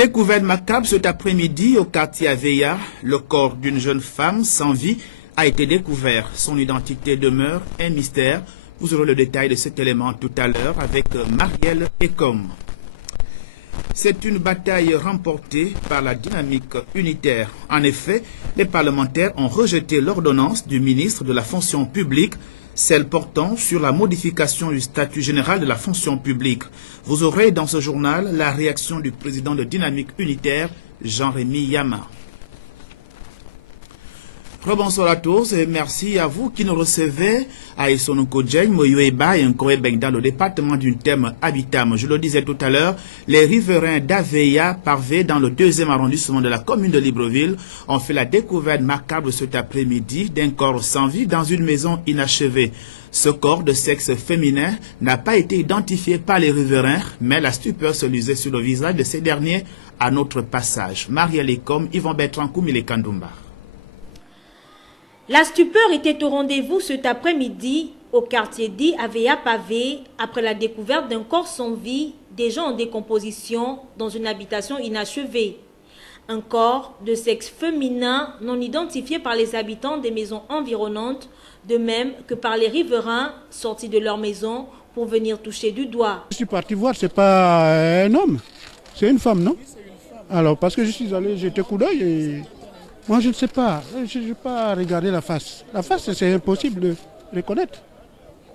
Découverte macabre cet après-midi au quartier Aveya, le corps d'une jeune femme sans vie a été découvert. Son identité demeure un mystère. Vous aurez le détail de cet élément tout à l'heure avec Marielle Ecom. C'est une bataille remportée par la dynamique unitaire. En effet, les parlementaires ont rejeté l'ordonnance du ministre de la fonction publique, celle portant sur la modification du statut général de la fonction publique. Vous aurez dans ce journal la réaction du président de Dynamique Unitaire, Jean-Rémy Yama. Rebonsoir à tous et merci à vous qui nous recevez à Isonoko Djeng, Moyoeba et Nkoebeng dans le département d'une thème Habitam. Je le disais tout à l'heure, les riverains d'Aveya, Parvé, dans le 2e arrondissement de la commune de Libreville, ont fait la découverte macabre cet après-midi d'un corps sans vie dans une maison inachevée. Ce corps de sexe féminin n'a pas été identifié par les riverains, mais la stupeur se lisait sur le visage de ces derniers à notre passage. Marielle Ecom, Yvon Bertrand Koumile Kandoumba. La stupeur était au rendez-vous cet après-midi au quartier dit Aveya Pavé après la découverte d'un corps sans vie, déjà en décomposition dans une habitation inachevée. Un corps de sexe féminin non identifié par les habitants des maisons environnantes, de même que par les riverains sortis de leur maison pour venir toucher du doigt. Je suis parti voir, c'est pas un homme, c'est une femme, non? Alors parce que je suis allé jeter coup d'œil et... Moi, je ne sais pas. Je n'ai pas regardé la face. La face, c'est impossible de reconnaître.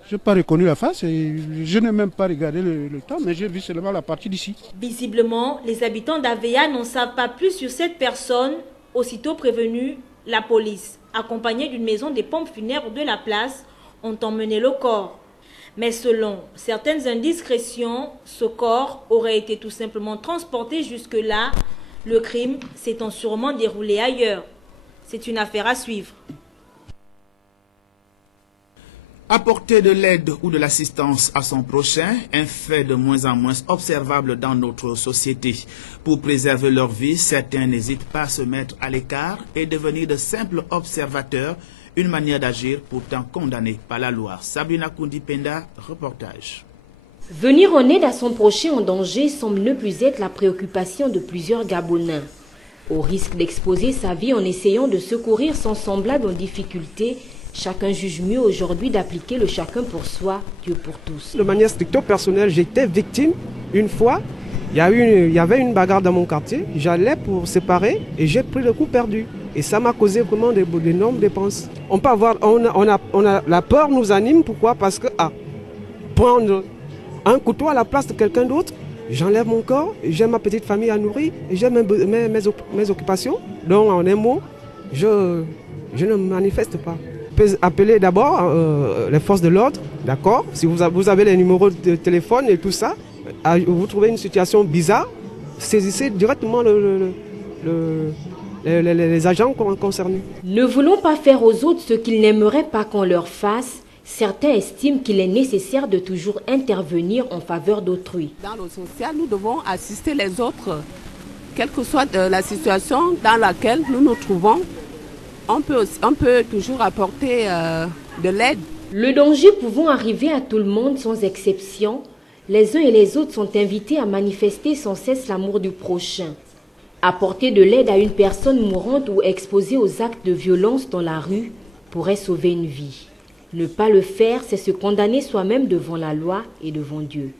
Je n'ai pas reconnu la face et je n'ai même pas regardé le temps, mais j'ai vu seulement la partie d'ici. Visiblement, les habitants d'Aveya n'en savent pas plus sur cette personne. Aussitôt prévenue, la police, accompagnée d'une maison des pompes funèbres de la place, ont emmené le corps. Mais selon certaines indiscrétions, ce corps aurait été tout simplement transporté jusque-là, le crime s'étant sûrement déroulé ailleurs. C'est une affaire à suivre. Apporter de l'aide ou de l'assistance à son prochain, un fait de moins en moins observable dans notre société. Pour préserver leur vie, certains n'hésitent pas à se mettre à l'écart et devenir de simples observateurs, une manière d'agir pourtant condamnée par la loi. Sabrina Koundipenda, reportage. Venir en aide à son prochain en danger semble ne plus être la préoccupation de plusieurs Gabonais. Au risque d'exposer sa vie en essayant de secourir son semblable en difficulté, chacun juge mieux aujourd'hui d'appliquer le chacun pour soi, Dieu pour tous. De manière stricto personnelle, j'étais victime une fois. Il y avait une bagarre dans mon quartier. J'allais pour séparer et j'ai pris le coup perdu. Et ça m'a causé vraiment d'énormes dépenses. On peut avoir, la peur nous anime. Pourquoi? Parce que prendre un couteau à la place de quelqu'un d'autre, j'enlève mon corps, j'ai ma petite famille à nourrir, et j'ai mes occupations. Donc en un mot, je ne manifeste pas. Vous pouvez appeler d'abord les forces de l'ordre, d'accord? Si vous avez les numéros de téléphone et tout ça, vous trouvez une situation bizarre, saisissez directement les agents concernés. Ne voulons pas faire aux autres ce qu'ils n'aimeraient pas qu'on leur fasse. Certains estiment qu'il est nécessaire de toujours intervenir en faveur d'autrui. Dans le social, nous devons assister les autres. Quelle que soit la situation dans laquelle nous nous trouvons, on peut toujours apporter de l'aide. Le danger pouvant arriver à tout le monde sans exception, les uns et les autres sont invités à manifester sans cesse l'amour du prochain. Apporter de l'aide à une personne mourante ou exposée aux actes de violence dans la rue pourrait sauver une vie. Ne pas le faire, c'est se condamner soi-même devant la loi et devant Dieu.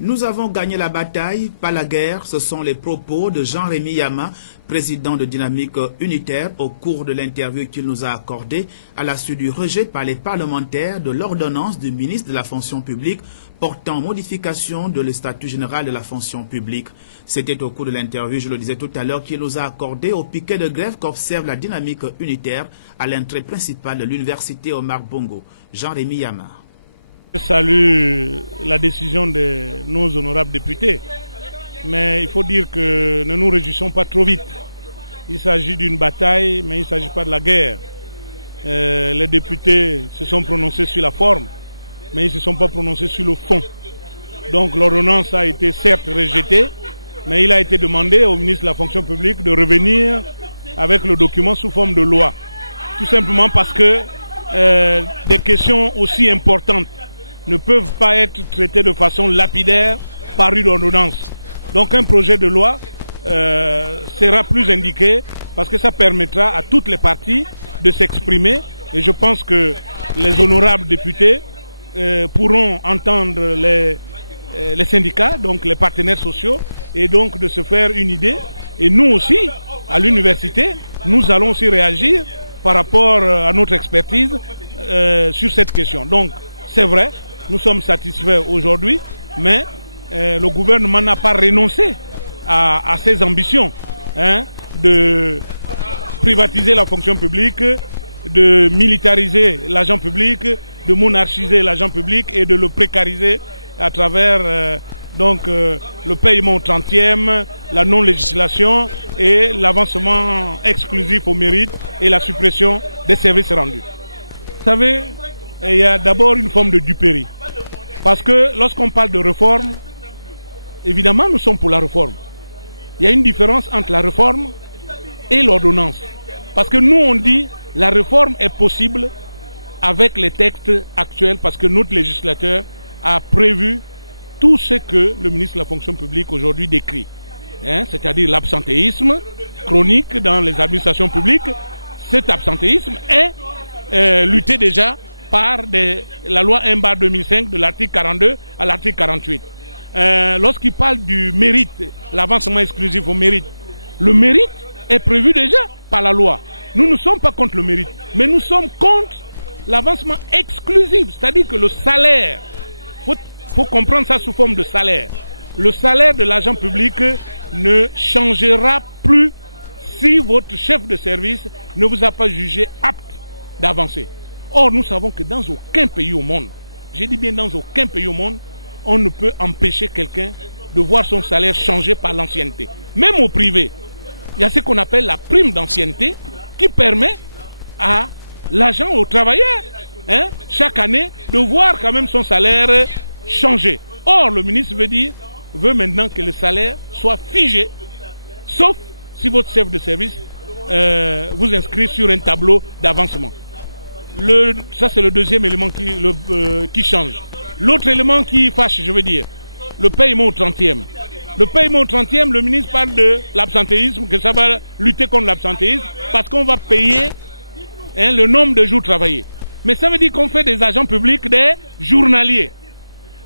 Nous avons gagné la bataille, pas la guerre. Ce sont les propos de Jean-Rémy Yama, président de Dynamique Unitaire, au cours de l'interview qu'il nous a accordée à la suite du rejet par les parlementaires de l'ordonnance du ministre de la fonction publique portant modification de le statut général de la fonction publique. C'était au cours de l'interview, je le disais tout à l'heure, qu'il nous a accordé au piquet de grève qu'observe la Dynamique Unitaire à l'entrée principale de l'université Omar Bongo. Jean-Rémy Yama. Je salue la décision de nos honorables députés, mais il faut dire que ne nous réjouissons pas trop vite. Il s'agit d'une bataille, mais il ne s'agit pas de la guerre. Les députés se sont prononcés sur la forme, mais ils ne se sont pas prononcés sur le fond. Donc l'ordonnance a été certes rejetée, mais il a été demandé au ministre de la fonction publique de revenir avec le document sous forme de loi. Tout simplement parce que des questions aussi importantes ne peuvent pas être traitées de façon lapidaire par une ordonnance. Donc un projet de loi sera plus indiqué parce que ça permettra à toutes les parties de s'exprimer et je pense que les honorables députés pourront entendre les syndicats, donc les partenaires sociaux et donc de se faire une idée. Et nous aussi, à l'université, nous allons aussi réagir par rapport à notre expertise sur cette question. Donc c'est vrai, nous sommes satisfaits aujourd'hui, mais le gouvernement n'a pas renoncé à ses ambitions de privatiser la fonction publique, de militariser l'agent public, de monarchiser l'agent public et de le précariser à travers le paiement au 30e, la non-législation et l'avancement exclusif au mérite et la suppression des services rendus. Vous savez, il y a d'abord une forme de duperie. Parce que lorsqu'on parle de réforme, évidemment nous sommes pour la réforme. Il y a une différence entre la réforme et l'ordonnance. Parce que nous on dit la réforme est possible avec les textes actuels parce que notre législateur a prévu tout ce que le ministre de la fonction publique aujourd'hui décrit. C'est-à-dire l'absentéisme chronique dans les administrations publiques. Cet absentéisme est lutté déjà par la loi 1/2005 de l'article 42 à l'article 48. Lorsqu'il parle du mérite, l'avancement exclusif au mérite, le mérite est prévu déjà par la loi. Nous ne sommes pas contre le mérite, mais nous sommes contre l'avancement exclusif, c'est-à-dire que le salaire, faut comprendre ça sous forme de salaire. Le salaire de l'agent public ne changera plus si votre chef de service ne vous a pas jugé apte d'avancer. Or, nous savons que dans aucun pays au monde, j'ai dit bien dans aucun pays au monde, on ne peut empêcher quelqu'un de voir son salaire changer par l'ancienneté. Même au privé, il y a ce qu'on appelle la prime d'ancienneté qui permet à l'agent, au travailleur, chaque année, de voir quand même son salaire changer. Or, le ministre veut maintenant que le salaire soit figé, sauf si votre chef de service vous inscrit sur un tableau d'avancement. Ça, c'est le deuxième élément qui change. L'autre élément qui fâche, le paiement au 30e. Le paiement au 30e, le ministre parle de l'absentéisme, que ça va lutter contre l'absentéisme, parce qu'on va payer le nombre de jours travaillés. Mais ça veut dire qu'on fait des agents publics des journaliers.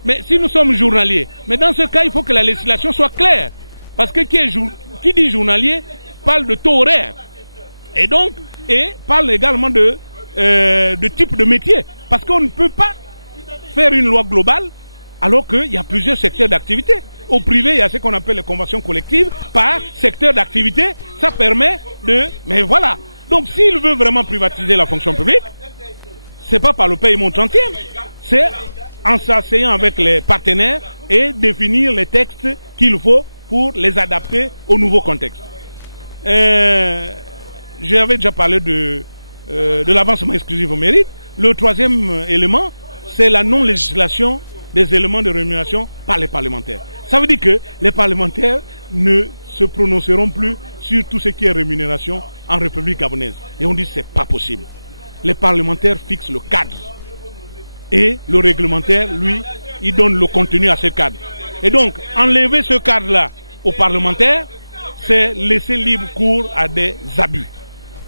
Mais si nous sommes journaliers, mais dans ce cas, il faut que la législation soit claire. Parce que qui dit journalier parle de taux horaire. Et parle également de type de métier. Parce qu'on ne peut pas faire une loi globale alors qu'il y a plusieurs secteurs d'activité. Au privé, il y a ce qu'on appelle les conventions collectives. Par secteur d'activité, ça permet de... Mais voilà. Donc s'il veut vraiment privatiser la fonction publique, c'est pas par le paiement 30e, c'est en s'asseyant avec les partenaires et définir les textes qu'il faut pour les adapter au nouveau contexte. J'avais déjà parlé de l'avancement exclusif au mérite. Le troisième élément, c'est la non-législation des éléments de rémunération par les parlementaires. Ça veut dire que les parlementaires ne se prononceront plus sur tout ce qui est rémunération en République gabonaise. Et on dit que ce n'est pas possible. Les parlementaires fixent le cadre. Et le réglementaire, lui, il donne le contenu à ce cadre. Et donc, enlever ce cadre-là aux parlementaires, c'est laisser libre cours à des abus.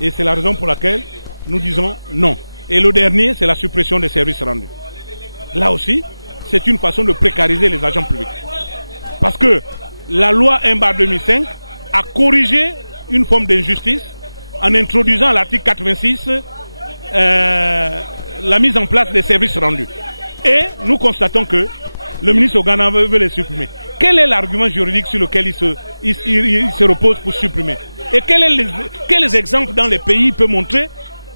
Et c'est la raison pour laquelle nous disons non. Et le dernier, c'est la suppression des services rendus. Là aussi, c'est une façon de précariser les agents publics. Parce que la loi 1/2005 a corrigé une forme d'injustice en introduisant à l'article 86 la mise en place des services rendus. Et nous constatons que le ministre au Ghana veut les supprimer. Quel est l'argument juridique sur lequel il se repose pour supprimer? Et quels exemples dans les pays il peut montrer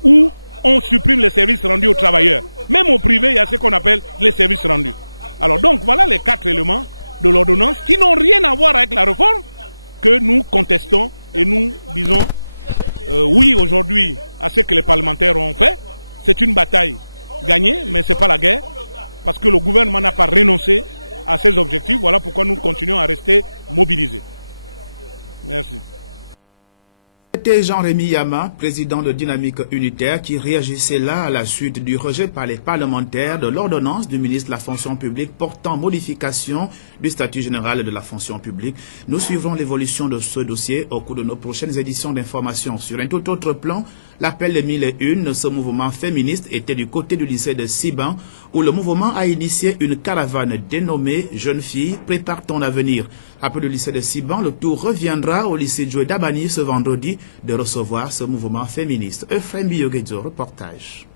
où on supprime les services rendus aux travailleurs? Même au privé, il y a ce qu'on appelle les services rendus. Alors donc voilà les 4 éléments de l'ordonnance qui n'ont rien à voir avec la réforme que nous contestons et nous disons oui aujourd'hui à ce que les parlementaires ont fait. C'est une bataille gagnée, mais ce n'est pas la guerre, parce que le gouvernement n'a pas renoncé à ses objectifs. Voilà pourquoi nous continuons à rester mobilisés. Merci. C'était Jean-Rémy Yama, président de Dynamique Unitaire, qui réagissait là à la suite du rejet par les parlementaires de l'ordonnance du ministre de la fonction publique portant modification du statut général de la fonction publique. Nous suivrons l'évolution de ce dossier au cours de nos prochaines éditions d'information. Sur un tout autre plan, l'appel des 1001, ce mouvement féministe était du côté du lycée de Siban, où le mouvement a initié une caravane dénommée « Jeune fille, prépare ton avenir ». Après le lycée de Siban, le tour reviendra au lycée Joe Dabani ce vendredi de recevoir ce mouvement féministe. Euphrem Biyogedzo, reportage.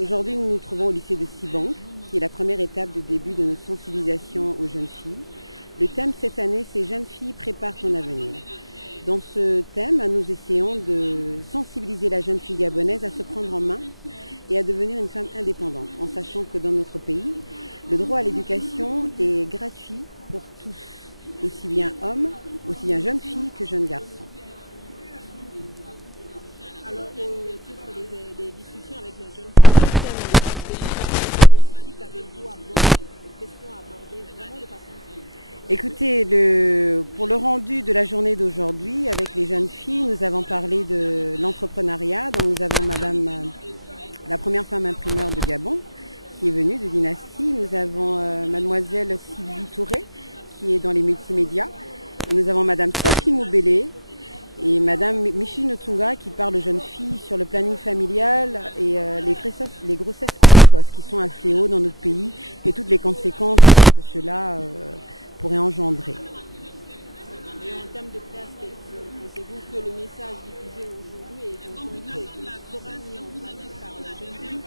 Aujourd'hui, nous nous trouvons au lycée de Siban, qui est la première étape de début de notre sensibilisation aux jeunes filles. Le thème cette année, c'est « Jeune fille, prépare ton avenir ». Dans ce thème, nous essayons de sensibiliser la jeune fille gabonaise à se prendre en main et à devenir une femme indépendante, en sachant que dans notre pays, le droit à l'éducation est gratuit pour tous, aussi bien hommes, aussi bien jeunes filles que jeunes garçons. Alors, au titre des discussions avec les jeunes filles, qu'avez-vous abordé, questions abordées vraiment de façon... Écoutez, pour le rendu de la journée d'aujourd'hui, avec les jeunes filles, nous avons parlé de l'entrepreneuriat. Donc nous avons la première femme imprimeur de Gabon, qui est venue de Dynastie. Nous avons mademoiselle Sylvie Touré, qui est dans les multimédias. Et nous avons madame Sophie Moubélé et madame Michi Notunga, qui parle aux jeunes filles sur le planning familial et les grossesses précoces, qui sont un fléau dans notre pays, et toutes les conséquences que cela pourrait engendrer. Et en termes de perspective, pensez-vous que le message diffusé aujourd'hui est entendu et qu'il sera mis en pratique par les jeunes filles?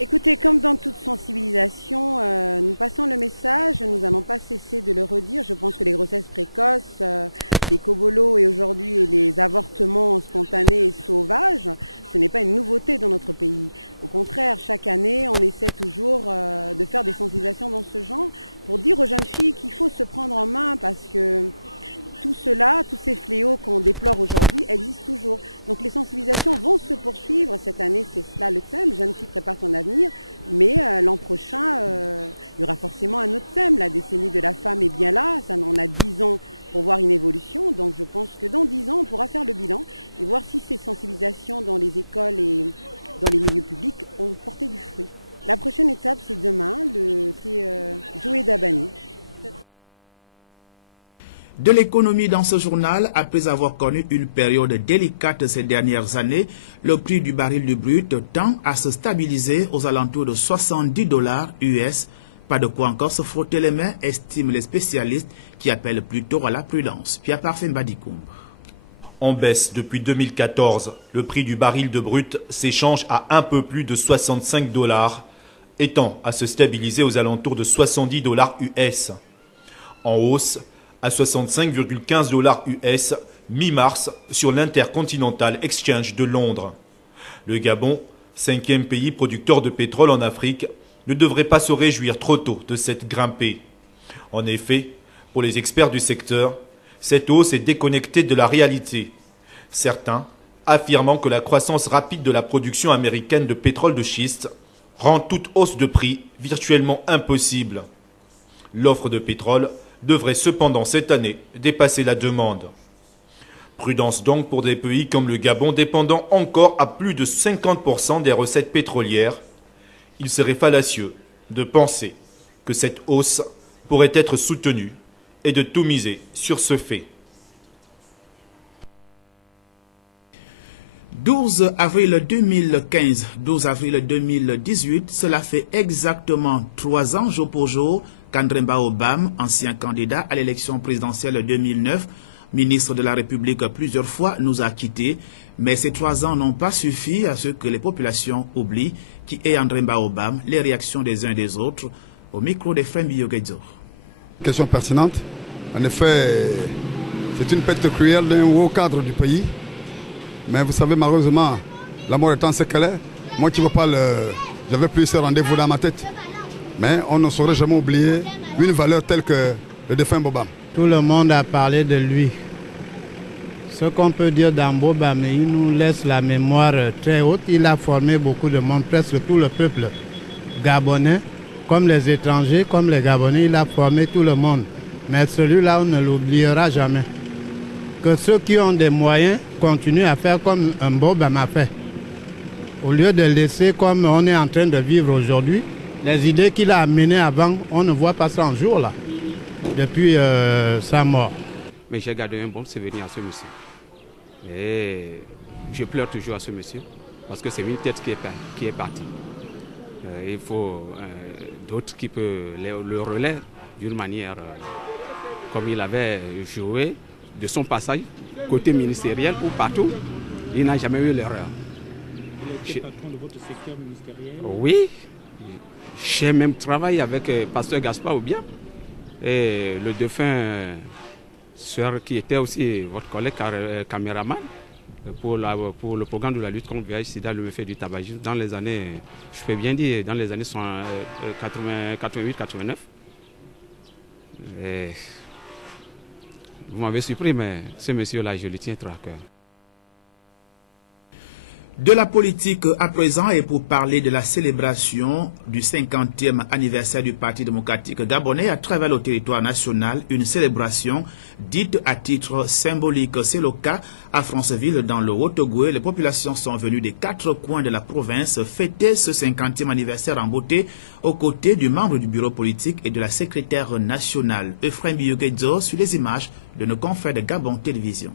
Écoutez, comme dans toute sensibilisation, nous passons le message, nous n'allons pas cesser de le redire. Je pense que les grossesses précoces, les cobolos et aujourd'hui les avortements spontanés et sauvages, ce n'est pas une nouveauté dans notre pays. Au contraire, chaque année, on essaie toujours de faire des sensibilisations dans ce genre pour dire aux jeunes filles qu'il faut se prendre en main parce que tout cela, tous ces fléaux qu'on déplore aujourd'hui existent toujours. Donc les sensibilisations vont se poursuivre. Cette année, c'est cela le thème, Jeune fille, prépare ton avenir. Mais l'an prochain, il y aura forcément un autre thème. La décennie de la femme est bien là. Ça, on a 10 ans pour voir une évolution. Donc je pense que dans 10 ans, on pourra faire le bilan et voir si ces sensibilisations dans les écoles et dans les milieux publics ont porté du fruit. La prochaine étape, c'est demain, le Joe Dabani. De l'économie dans ce journal, après avoir connu une période délicate ces dernières années, le prix du baril du brut tend à se stabiliser aux alentours de $70 US. Pas de quoi encore se frotter les mains, estiment les spécialistes qui appellent plutôt à la prudence. Pierre Parfait Mbadikoum. En baisse depuis 2014, le prix du baril de brut s'échange à un peu plus de $65 et tend à se stabiliser aux alentours de $70 US. En hausse à 65,15 US mi-mars sur l'Intercontinental Exchange de Londres. Le Gabon, 5e pays producteur de pétrole en Afrique, ne devrait pas se réjouir trop tôt de cette grimpée. En effet, pour les experts du secteur, cette hausse est déconnectée de la réalité. Certains affirmant que la croissance rapide de la production américaine de pétrole de schiste rend toute hausse de prix virtuellement impossible. L'offre de pétrole devrait cependant cette année dépasser la demande. Prudence donc pour des pays comme le Gabon dépendant encore à plus de 50% des recettes pétrolières. Il serait fallacieux de penser que cette hausse pourrait être soutenue et de tout miser sur ce fait. 12 avril 2015, 12 avril 2018, cela fait exactement 3 ans jour pour jour qu'Andremba Obam, ancien candidat à l'élection présidentielle 2009, ministre de la République plusieurs fois, nous a quittés. Mais ces 3 ans n'ont pas suffi à ce que les populations oublient qui est Andremba Obam, les réactions des uns et des autres. Au micro d'Euphrem Biyogedzo. Question pertinente. En effet, c'est une perte cruelle d'un haut cadre du pays. Mais vous savez, malheureusement, la mort étant ce qu'elle est, moi qui ne vois pas j'avais plus ce rendez-vous dans ma tête. Mais on ne saurait jamais oublier une valeur telle que le défunt Bobam. Tout le monde a parlé de lui. Ce qu'on peut dire d'Ambobam, il nous laisse la mémoire très haute. Il a formé beaucoup de monde, presque tout le peuple gabonais, comme les étrangers, comme les Gabonais, il a formé tout le monde. Mais celui-là, on ne l'oubliera jamais. Que ceux qui ont des moyens continue à faire comme un Bob m'a fait. Au lieu de laisser comme on est en train de vivre aujourd'hui, les idées qu'il a amenées avant, on ne voit pas ça en jour là, depuis sa mort. Mais j'ai gardé un bon souvenir à ce monsieur. Et je pleure toujours à ce monsieur, parce que c'est une tête qui est partie. Il faut d'autres qui peuvent le relayer d'une manière comme il avait joué de son passage côté ministériel ou partout. Il n'a jamais eu l'erreur. Il était patron de votre secteur ministériel? Oui, j'ai même travaillé avec Pasteur Gaspard Oubien et le défunt sœur qui était aussi votre collègue caméraman pour le programme de la lutte contre le VIH-Sida, le méfait du tabagisme dans les années, je peux bien dire, dans les années 88-89. Vous m'avez surpris, mais ce monsieur-là, je le tiens trop à cœur. De la politique à présent et pour parler de la célébration du 50e anniversaire du Parti démocratique gabonais à travers le territoire national, une célébration dite à titre symbolique. C'est le cas à Franceville dans le Haut-Ogooué. Les populations sont venues des 4 coins de la province fêter ce 50e anniversaire en beauté aux côtés du membre du bureau politique et de la secrétaire nationale. Euphrem Bioguedzo sur les images de nos confrères de Gabon Télévision.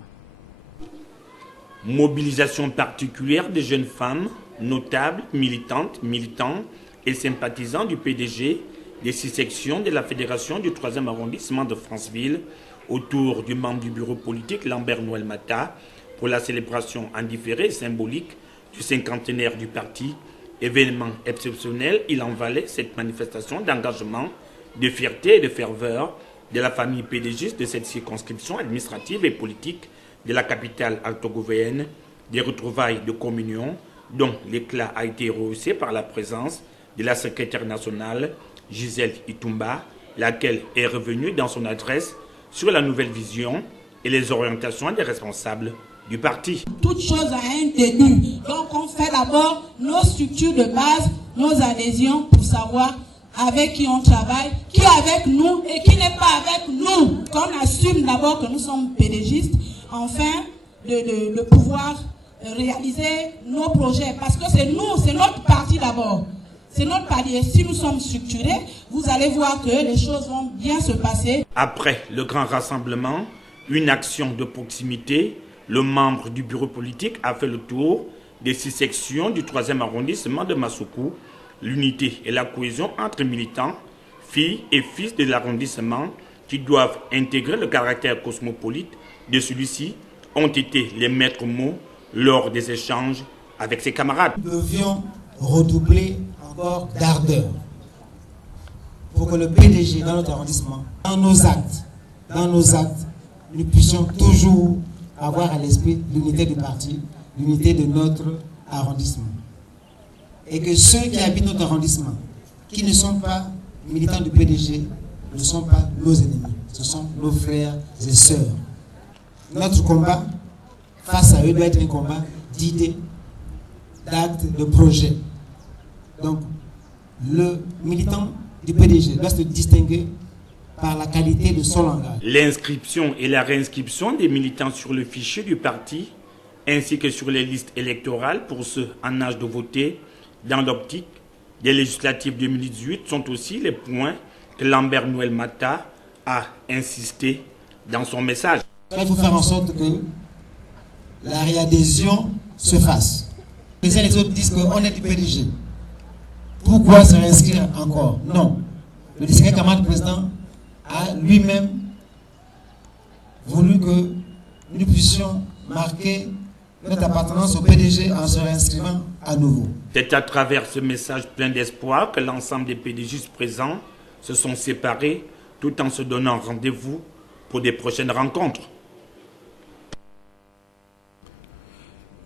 Mobilisation particulière des jeunes femmes, notables, militantes, militants et sympathisants du PDG des 6 sections de la Fédération du 3e arrondissement de Franceville autour du membre du bureau politique Lambert Noël Mata pour la célébration en différé et symbolique du 50e du parti. Événement exceptionnel, il en valait cette manifestation d'engagement, de fierté et de ferveur de la famille PDGiste de cette circonscription administrative et politique de la capitale altogovéenne, des retrouvailles de communion dont l'éclat a été rehaussé par la présence de la secrétaire nationale Gisèle Itumba, laquelle est revenue dans son adresse sur la nouvelle vision et les orientations des responsables du parti. Toute chose a un début, donc on fait d'abord nos structures de base, nos adhésions pour savoir avec qui on travaille, qui est avec nous et qui n'est pas avec nous. Qu'on assume d'abord que nous sommes pédégistes, enfin de pouvoir réaliser nos projets, parce que c'est nous, c'est notre parti d'abord, c'est notre parti, et si nous sommes structurés, vous allez voir que les choses vont bien se passer. Après le grand rassemblement, une action de proximité, le membre du bureau politique a fait le tour des 6 sections du 3e arrondissement de Massoukou. L'unité et la cohésion entre militants, filles et fils de l'arrondissement qui doivent intégrer le caractère cosmopolite de celui-ci ont été les maîtres mots lors des échanges avec ses camarades. Nous devions redoubler encore d'ardeur pour que le PDG dans notre arrondissement, dans nos actes, nous puissions toujours avoir à l'esprit l'unité du parti, l'unité de notre arrondissement. Et que ceux qui habitent notre arrondissement, qui ne sont pas militants du PDG, ne sont pas nos ennemis, ce sont nos frères et sœurs. Notre combat face à eux doit être un combat d'idées, d'actes, de projets. Donc, le militant du PDG doit se distinguer par la qualité de son langage. L'inscription et la réinscription des militants sur le fichier du parti, ainsi que sur les listes électorales pour ceux en âge de voter, dans l'optique des législatives 2018 sont aussi les points que Lambert Noël Mata a insisté dans son message. Il faut faire en sorte que la réadhésion se fasse. Les uns et les autres disent qu'on est du PDG. Pourquoi se réinscrire encore? Non. Le distingué camarade président a lui-même voulu que nous puissions marquer notre appartenance au PDG en se réinscrivant à nouveau. C'est à travers ce message plein d'espoir que l'ensemble des PDGistes présents se sont séparés tout en se donnant rendez-vous pour des prochaines rencontres.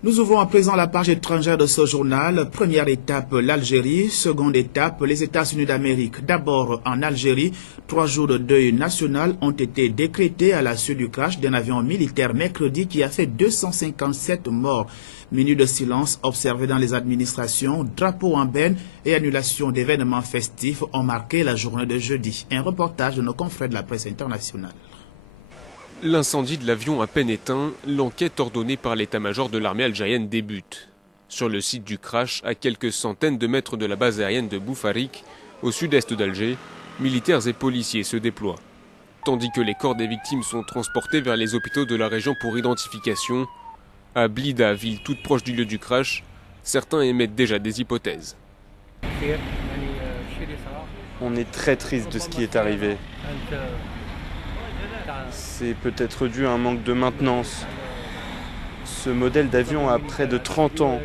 Nous ouvrons à présent la page étrangère de ce journal. Première étape, l'Algérie. Seconde étape, les États-Unis d'Amérique. D'abord, en Algérie, 3 jours de deuil national ont été décrétés à la suite du crash d'un avion militaire mercredi qui a fait 257 morts. Minutes de silence observées dans les administrations, drapeaux en berne et annulation d'événements festifs ont marqué la journée de jeudi. Un reportage de nos confrères de la presse internationale. L'incendie de l'avion à peine éteint, l'enquête ordonnée par l'état-major de l'armée algérienne débute. Sur le site du crash, à quelques centaines de mètres de la base aérienne de Boufarik, au sud-est d'Alger, militaires et policiers se déploient. Tandis que les corps des victimes sont transportés vers les hôpitaux de la région pour identification, à Blida, ville toute proche du lieu du crash, certains émettent déjà des hypothèses. On est très triste de ce qui est arrivé. C'est peut-être dû à un manque de maintenance. Ce modèle d'avion a près de 30 ans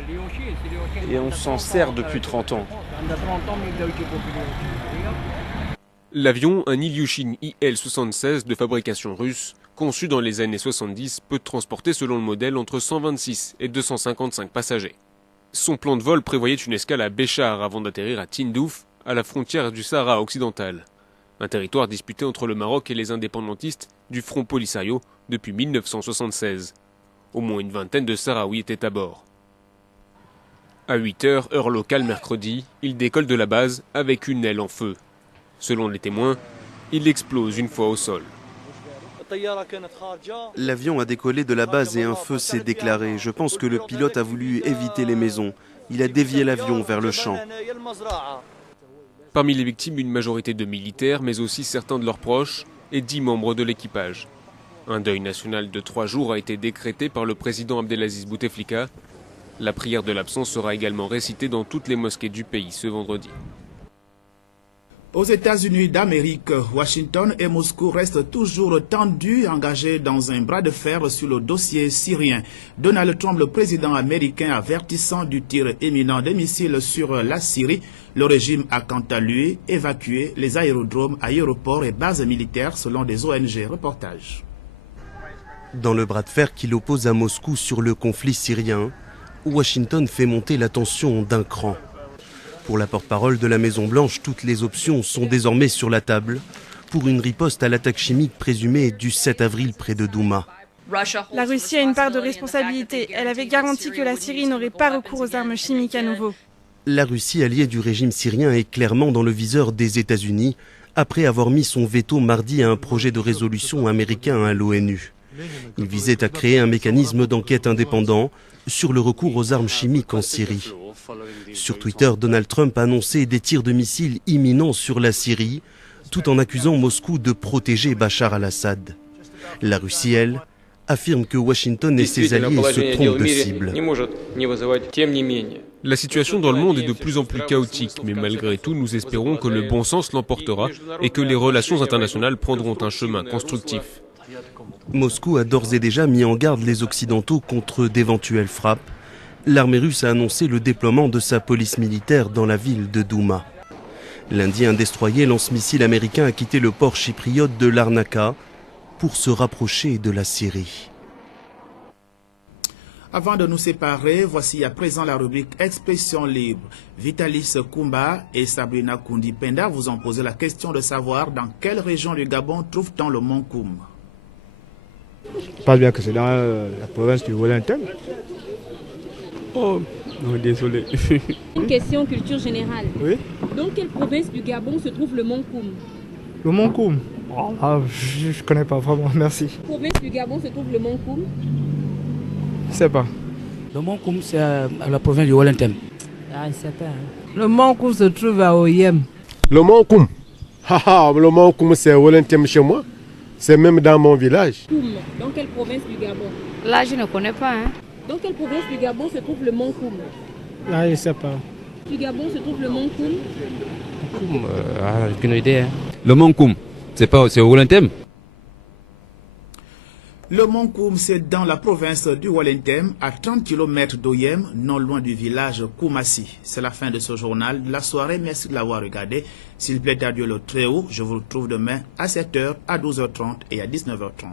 et on s'en sert depuis 30 ans. L'avion, un Ilyushin IL-76 de fabrication russe, conçu dans les années 70, peut transporter selon le modèle entre 126 et 255 passagers. Son plan de vol prévoyait une escale à Béchar avant d'atterrir à Tindouf, à la frontière du Sahara occidental. Un territoire disputé entre le Maroc et les indépendantistes du Front Polisario depuis 1976. Au moins une vingtaine de Sahraouis étaient à bord. À 8h, heure locale mercredi, il décolle de la base avec une aile en feu. Selon les témoins, il explose une fois au sol. L'avion a décollé de la base et un feu s'est déclaré. Je pense que le pilote a voulu éviter les maisons. Il a dévié l'avion vers le champ. Parmi les victimes, une majorité de militaires, mais aussi certains de leurs proches et 10 membres de l'équipage. Un deuil national de 3 jours a été décrété par le président Abdelaziz Bouteflika. La prière de l'absent sera également récitée dans toutes les mosquées du pays ce vendredi. Aux États-Unis d'Amérique, Washington et Moscou restent toujours tendus, engagés dans un bras de fer sur le dossier syrien. Donald Trump, le président américain, avertissant du tir imminent des missiles sur la Syrie. Le régime a quant à lui évacué les aérodromes, aéroports et bases militaires selon des ONG. Reportage. Dans le bras de fer qui l'oppose à Moscou sur le conflit syrien, Washington fait monter la tension d'un cran. Pour la porte-parole de la Maison-Blanche, toutes les options sont désormais sur la table pour une riposte à l'attaque chimique présumée du 7 avril près de Douma. La Russie a une part de responsabilité. Elle avait garanti que la Syrie n'aurait pas recours aux armes chimiques à nouveau. La Russie, alliée du régime syrien, est clairement dans le viseur des États-Unis après avoir mis son veto mardi à un projet de résolution américain à l'ONU. Il visait à créer un mécanisme d'enquête indépendant sur le recours aux armes chimiques en Syrie. Sur Twitter, Donald Trump a annoncé des tirs de missiles imminents sur la Syrie, tout en accusant Moscou de protéger Bachar al-Assad. La Russie, elle, affirme que Washington et ses alliés se trompent de cible. La situation dans le monde est de plus en plus chaotique, mais malgré tout, nous espérons que le bon sens l'emportera et que les relations internationales prendront un chemin constructif. Moscou a d'ores et déjà mis en garde les Occidentaux contre d'éventuelles frappes. L'armée russe a annoncé le déploiement de sa police militaire dans la ville de Douma. Lundi, un destroyer lance-missile américain a quitté le port chypriote de Larnaca pour se rapprocher de la Syrie. Avant de nous séparer, voici à présent la rubrique Expression libre. Vitalis Koumba et Sabrina Koundi-Penda vous ont posé la question de savoir dans quelle région du Gabon trouve-t-on le mont Koum. Je pense bien que c'est dans la province du Wellington. Oh, non, désolé. Une question culture générale. Oui. Dans quelle province du Gabon se trouve le mont Koum? Le mont Koum? Oh, ah, je ne connais pas vraiment, merci. Dans quelle province du Gabon se trouve le mont Koum? Je ne sais pas. Le mont Koum, c'est à la province du Wellington. Ah, je sais pas. Le mont Koum se trouve à Oyem. Le mont Koum? Le mont Koum, c'est Wellington chez moi. C'est même dans mon village. Koum, dans quelle province du Gabon? Là, je ne connais pas. Hein. Dans quelle province du Gabon se trouve le mont Koum? Là, je ne sais pas. Du Gabon se trouve le mont Koum? J'ai aucune idée. Hein. Le mont Koum, c'est au Wellington? Le mont Koum, c'est dans la province du Wellington, à 30 km d'Oyem, non loin du village Koumassi. C'est la fin de ce journal de la soirée. Merci de l'avoir regardé. S'il plaît à Dieu le Très-Haut, je vous retrouve demain à 7h, à 12h30 et à 19h30.